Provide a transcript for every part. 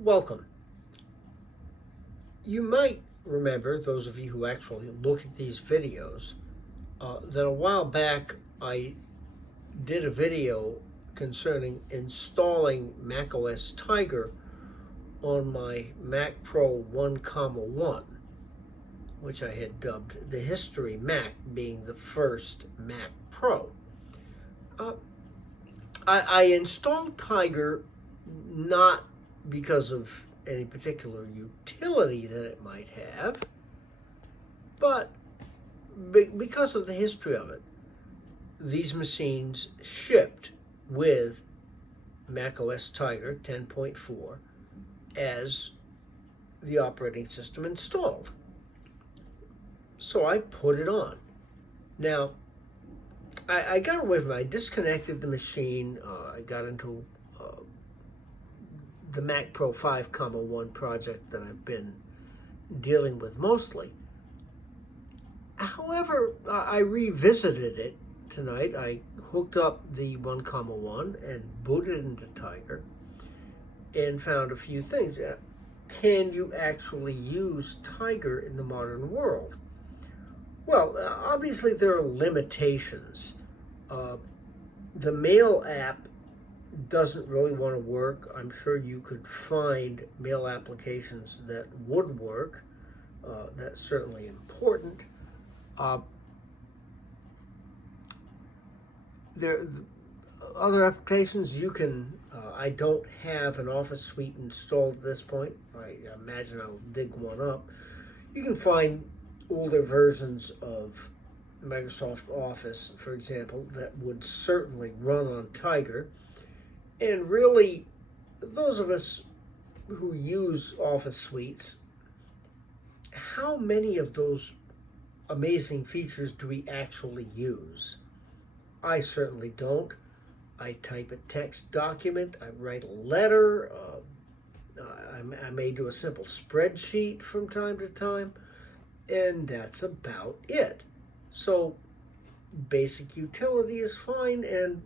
Welcome. You might remember, those of you who actually look at these videos, that a while back I did a video concerning installing macOS Tiger on my Mac Pro 1, which I had dubbed the History Mac, being the first Mac Pro. I installed Tiger not because of any particular utility that it might have, but because of the history of it. These machines shipped with macOS Tiger 10.4 as the operating system installed. So I put it on. Now, I got away from it. I disconnected the machine. I got into the Mac Pro 5, 1 project that I've been dealing with mostly. However, I revisited it tonight. I hooked up the 1, and booted into Tiger and found a few things. Can you actually use Tiger in the modern world? Well, obviously there are limitations. The Mail app doesn't really want to work. I'm sure you could find mail applications that would work. That's certainly important. There other applications you can. I don't have an Office suite installed at this point. I imagine I'll dig one up. You can find older versions of Microsoft Office, for example, that would certainly run on Tiger. And really, those of us who use Office suites, how many of those amazing features do we actually use? I certainly don't. I type a text document, I write a letter, I may do a simple spreadsheet from time to time, and that's about it. So basic utility is fine, and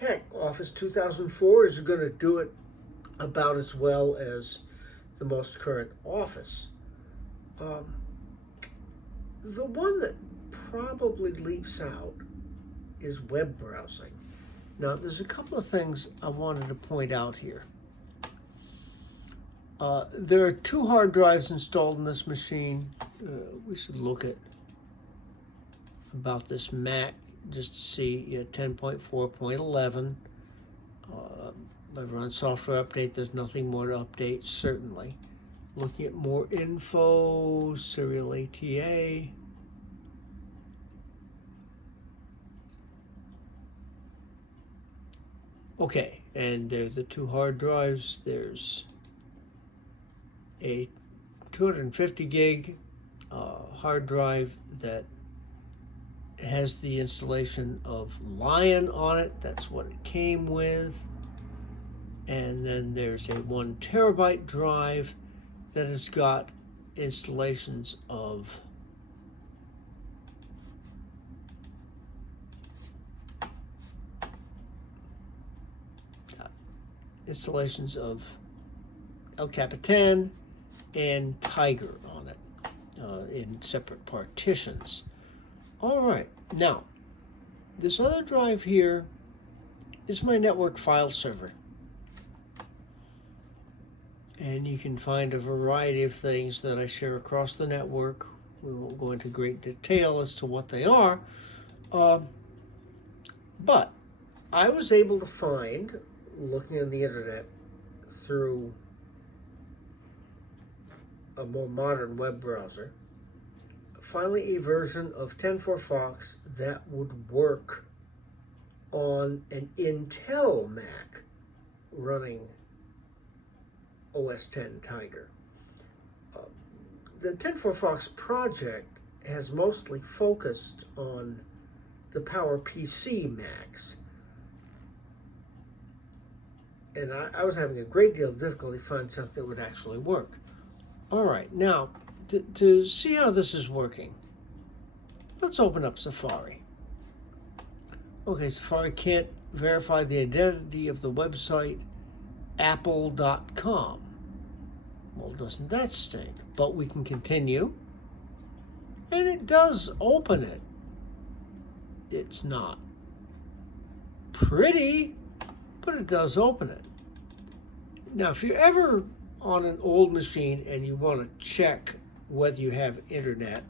heck, Office 2004 is going to do it about as well as the most current Office. The one that probably leaps out is web browsing. Now, there's a couple of things I wanted to point out here. There are 2 hard drives installed in this machine. We should look at about this Mac just to see 10.4.11. I've run software update. There's nothing more to update, certainly. Looking at more info, serial ATA. Okay, and there are the 2 hard drives. There's a 250 gig hard drive that has the installation of Lion on it. That's what it came with. And then there's a 1 terabyte drive that has got installations of El Capitan and Tiger on it in separate partitions. All right, now this other drive here is my network file server. And you can find a variety of things that I share across the network. We won't go into great detail as to what they are. But I was able to find, looking on the internet through a more modern web browser, finally a version of 10.4 Fox that would work on an Intel Mac running OS X Tiger. The 10.4 Fox project has mostly focused on the PowerPC Macs. And I was having a great deal of difficulty finding something that would actually work. All right, now, to see how this is working, let's open up Safari. Okay, Safari can't verify the identity of the website apple.com. Well, doesn't that stink? But we can continue. And it does open it. It's not pretty, but it does open it. Now, if you're ever on an old machine and you want to check whether you have internet,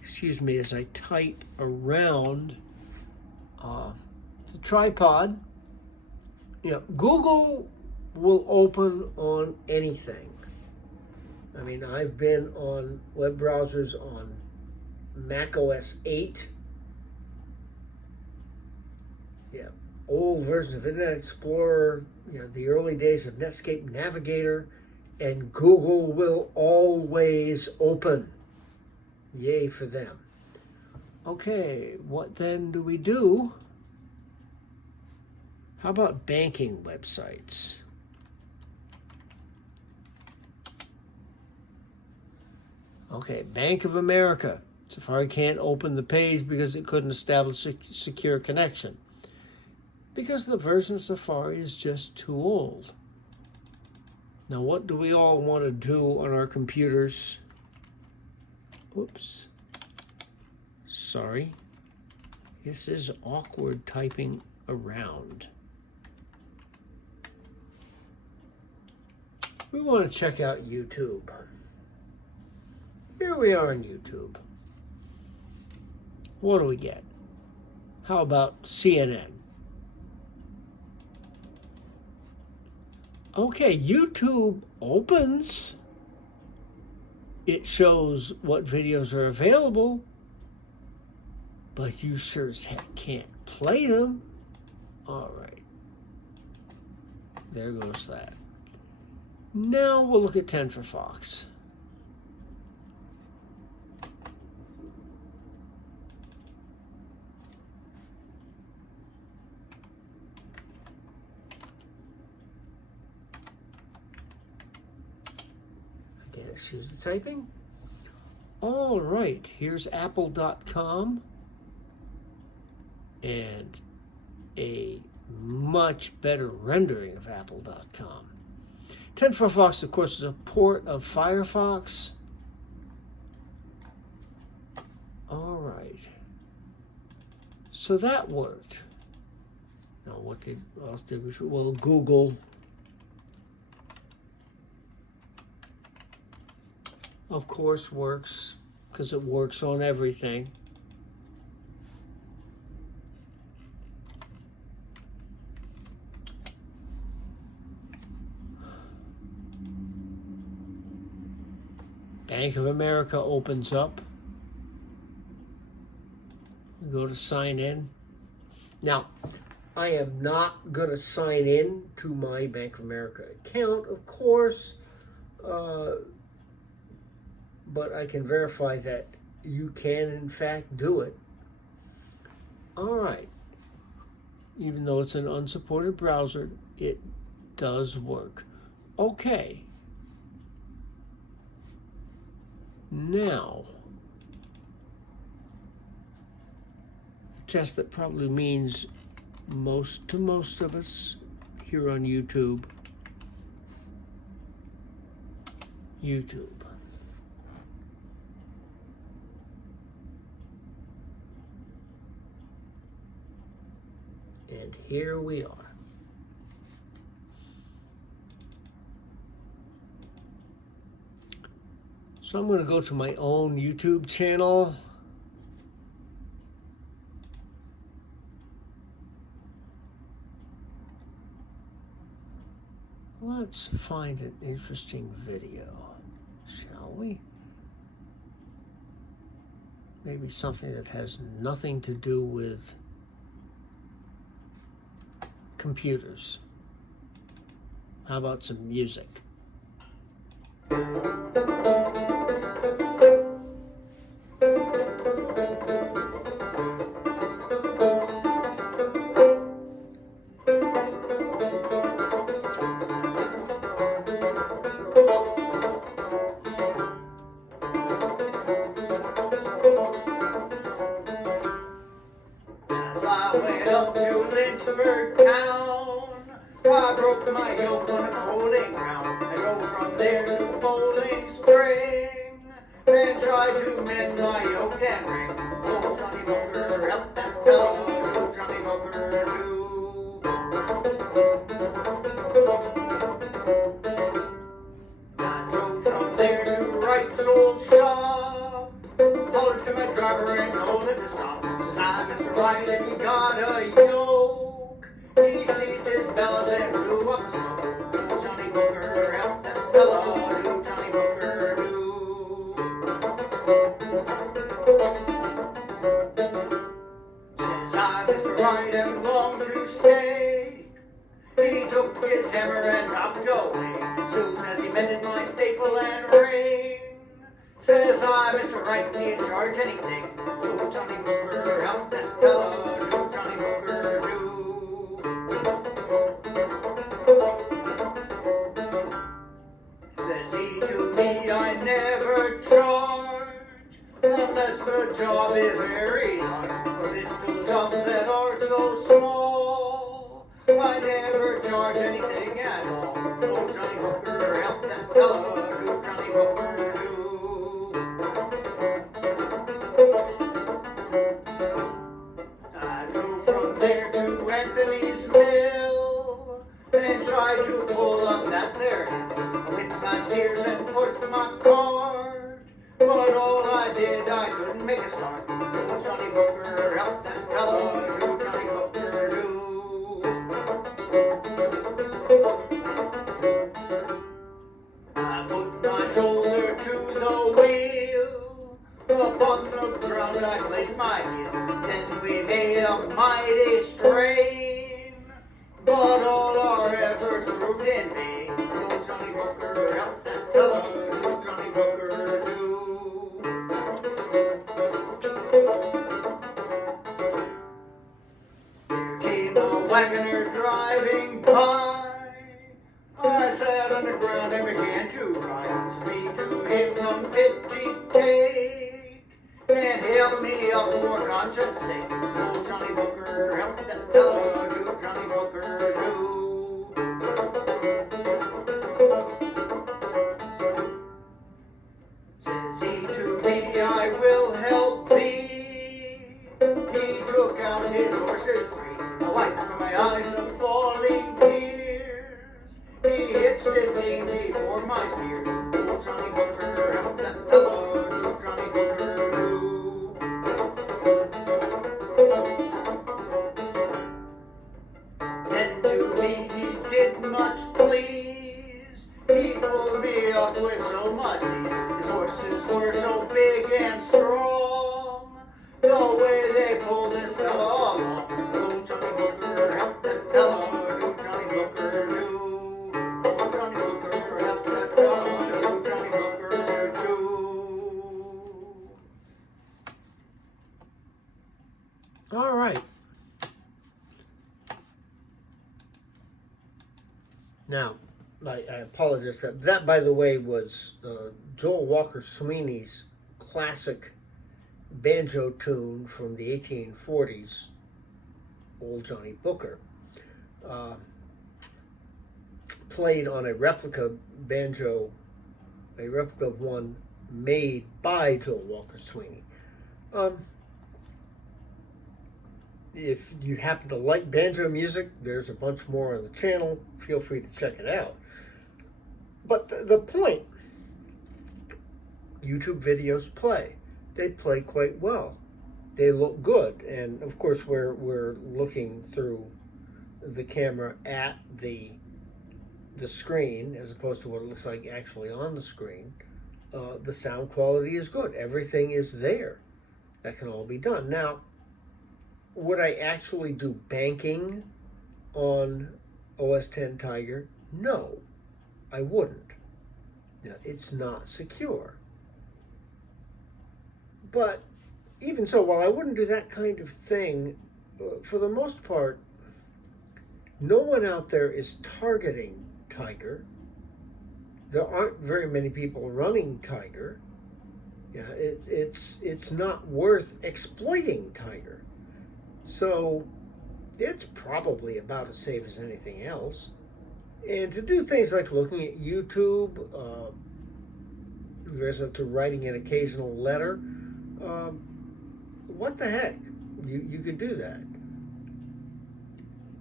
excuse me, as I type around the tripod, Google will open on anything. I mean, I've been on web browsers on Mac OS 8. Yeah, old versions of Internet Explorer, the early days of Netscape Navigator, and Google will always open. Yay for them. Okay, what then do we do? How about banking websites? Okay, Bank of America. Safari can't open the page because it couldn't establish a secure connection. Because the version of Safari is just too old. Now, what do we all want to do on our computers? Oops. Sorry. This is awkward typing around. We want to check out YouTube. Here we are on YouTube. What do we get? How about CNN? Okay, YouTube opens. It shows what videos are available, but you sure as heck can't play them. All right. There goes that. Now we'll look at 10 for Fox. Again, excuse the typing. All right, here's apple.com and a much better rendering of apple.com. 10 for Fox, of course, is a port of Firefox. All right. So that worked. Now, what else did we? Well, Google. Of course, works because it works on everything. Bank of America opens up. We go to sign in. Now, I am not going to sign in to my Bank of America account, of course, but I can verify that you can, in fact, do it. All right. Even though it's an unsupported browser, it does work. Okay. Now, the test that probably means most to most of us here on YouTube. And here we are. So I'm going to go to my own YouTube channel. Let's find an interesting video, shall we? Maybe something that has nothing to do with computers. How about some music? As I went up to Lynchburg town, I broke my yoke on a bowling ground. I drove from there to Bowling Spring and tried to mend my yoke and ring. Oh, Johnny Booker, help that fellow do, Johnny Booker, do. I drove from there to Wright's old shop, hollered to my driver and told him to stop. Says, I'm Mr. Wright and you got a yoke. He seized his bellows and blew up smoke. Oh, Johnny Booker, help that fellow do, Johnny Booker, do. Says, I'm Mr. Wright and long to stay. He took his hammer and knocked away. Soon as he mended my staple and ring, says I, Mr. Wright, can't charge anything. Do, Johnny Booker, help that fellow do, Johnny Booker, do. Says he to me, I never charge unless the job is very large. For little jobs that are so small, I never charge anything at all. Oh, Johnny Booker, help that fellow do, Johnny Booker, do. I drove from there to Anthony's Mill and tried to pull up that there hill. I whipped my steers and pushed my cart, but all I did, I couldn't make a start. Oh, Johnny Booker, help that fellow do, Johnny Booker, do. I put my shoulder to the wheel, upon the ground I placed my heel. Then we made a mighty strain, but all our efforts proved in vain. Oh, Johnny Booker, help that fellow do, Johnny Booker, do. There came a wagoner driving by. I sat on the ground and began to cry. Speak to him some pity take, and help me up for conscience sake. Oh, Johnny Booker, help that fellow do, Johnny Booker, do. Says he to me, I will help thee. He took out his horses three. I wiped from my eyes the falling tears. He hitched his knee before my spears. Oh, Johnny Booker, help that fellow do, Johnny Booker, do. Then to me he did much please. He pulled me up with so much ease. His horses were so big and strong, the way they pulled this fellow along. Oh, Johnny Booker, help that fellow do, Johnny Booker, do. Oh, Johnny Booker, help that fellow do, Johnny Booker, do. All right. Now, I apologize. That, by the way, was Joel Walker Sweeney's classic banjo tune from the 1840s, Old Johnny Booker, played on a replica banjo, a replica of one made by Joel Walker Sweeney. If you happen to like banjo music, there's a bunch more on the channel. Feel free to check it out. But the point, YouTube videos play. They play quite well. They look good. And of course, we're looking through the camera at the screen as opposed to what it looks like actually on the screen. The sound quality is good. Everything is there. That can all be done. Now, would I actually do banking on OS X Tiger? No, I wouldn't. Now, it's not secure. But even so, while I wouldn't do that kind of thing, for the most part, no one out there is targeting Tiger. There aren't very many people running Tiger. Yeah, it's not worth exploiting Tiger. So it's probably about as safe as anything else. And to do things like looking at YouTube, to writing an occasional letter, what the heck? You could do that.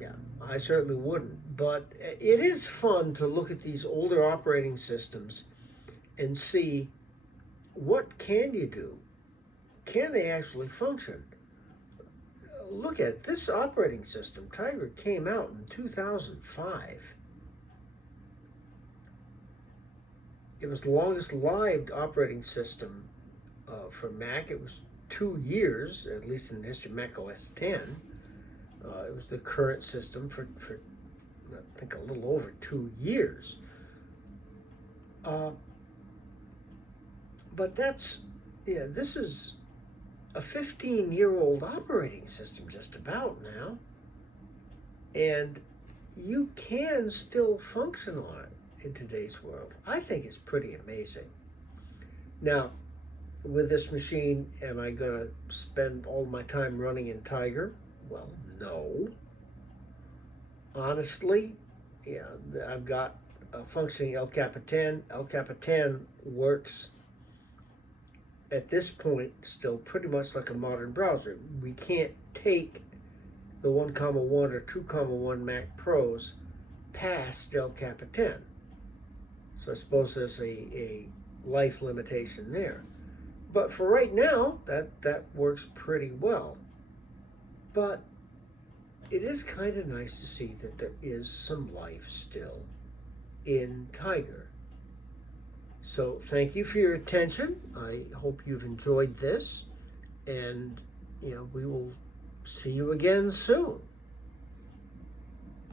Yeah, I certainly wouldn't. But it is fun to look at these older operating systems and see what can you do? Can they actually function? Look at it. This operating system, Tiger, came out in 2005. It was the longest lived operating system for Mac. It was 2 years, at least in the history of Mac OS X. It was the current system for I think a little over 2 years. But this is a 15-year-old operating system just about now. And you can still function on it in today's world. I think it's pretty amazing. Now, with this machine, am I going to spend all my time running in Tiger? Well, no. Honestly, I've got a functioning El Capitan. El Capitan works at this point still pretty much like a modern browser. We can't take the 1.1 or 2.1 Mac Pros past El Capitan. So I suppose there's a life limitation there. But for right now, that works pretty well. But it is kind of nice to see that there is some life still in Tiger. So thank you for your attention. I hope you've enjoyed this, and we will see you again soon.